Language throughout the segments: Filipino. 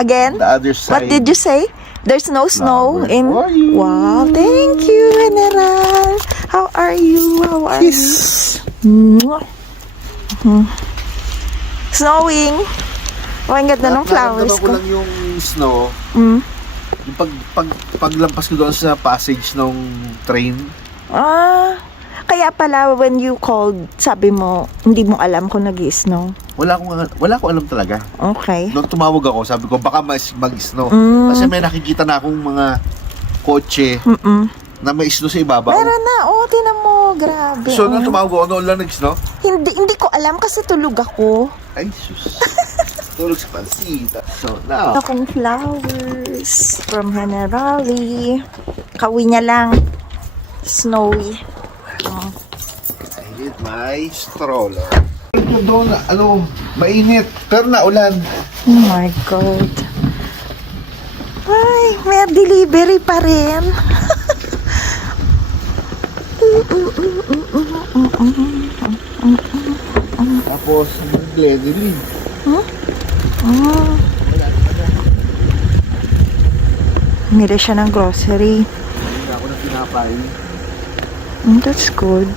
Again? The other side. What did you say? There's no snow Flower in... for you. Wow, thank you, General. How are you? How are Kiss. you? Mwah. Snowing. Oh, ang ganda ng flowers Nararamdaman ko ko. lang yung snow. Mm. Yung paglampas ko doon sa passage ng train. Kaya pala when you called, sabi mo, hindi mo alam kung nag-i-snow. Wala akong alam talaga. Okay. Nung tumawag ako, sabi ko baka mag-snow. Mm. Kasi may nakikita na akong mga kotse na may snow sa ibabaw. Meron na, tinan mo, grabe. So nung tumawag ako, noon lang nag-snow? Hindi ko alam kasi tulog ako. Ay, sus. Tulog sa pansita. So now, Akong flowers from Generali. Kawi niya lang. Snowy. I need my stroller. Doon, mainit. Pero naulan. Oh my God. Ay, may delivery pa rin. Tapos, Glenelyn. Mira siya ng grocery. Hindi ako na pinapay. That's good.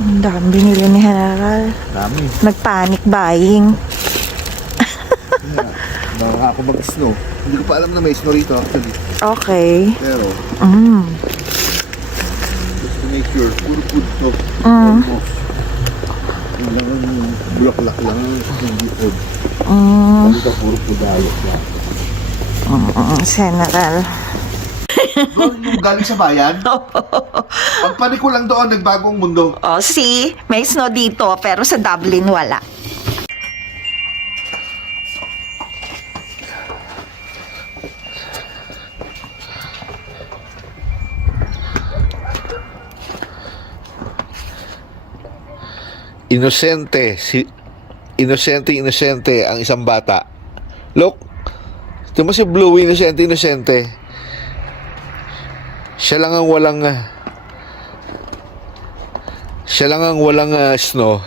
Ang dami binili ni General. Dami. Nag-panic buying. Baka ako mag-snow. Hindi ko pa alam na may snow rito actually. Okay. Pero, Mm. just to make sure, puro food to. Almost. Kailangan bulaklak lang, hindi food. Dito puro pudayot lang. General. Yung galing sa bayan, pagpanik ko lang doon, nagbagong mundo. See? May snow dito, pero sa Dublin wala. Inosente ang isang bata. Look, ito mo si Bluey, inosente. Siya lang ang walang snow.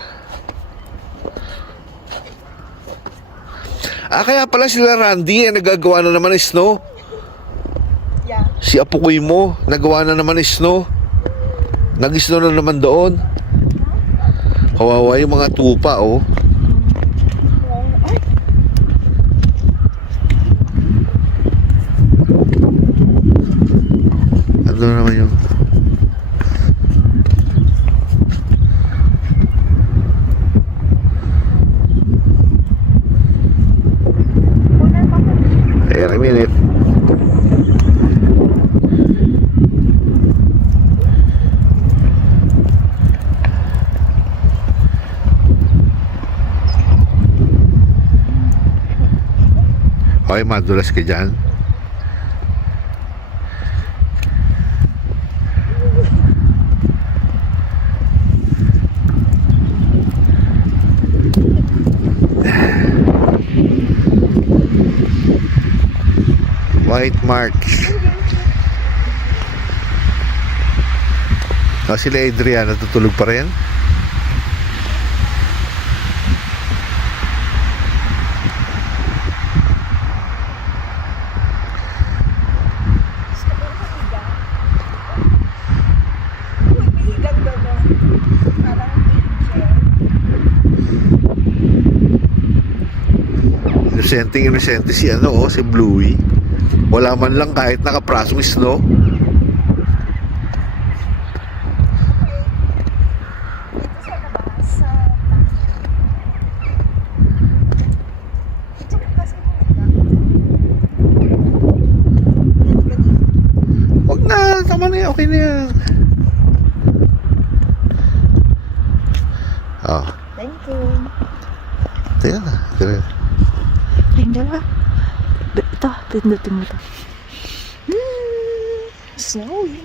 Kaya pala sila Randy nagagawa na naman ng snow. Yeah. Si Apukoy mo, nagawa na naman ng snow. Nag-snow na naman doon. Kawawa yung mga tupa, oh. Ano naman yung... Ayan, a minute. Okay, madulas ka dyan. White March. Sila Adrian, natutulog pa rin. Inosente si si Bluey. Wala man lang kahit nakaprasong snow. Wag na, tama na yan, okay na yan. Thank you. Tingnan na, tingnan. Tingnan ba? Ito, pindutin mo ito. Snowy.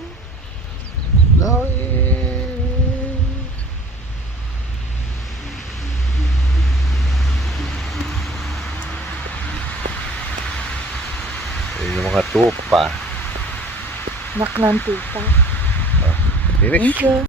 Yung mga tupa. Naknan tupa. Finish. Thank you.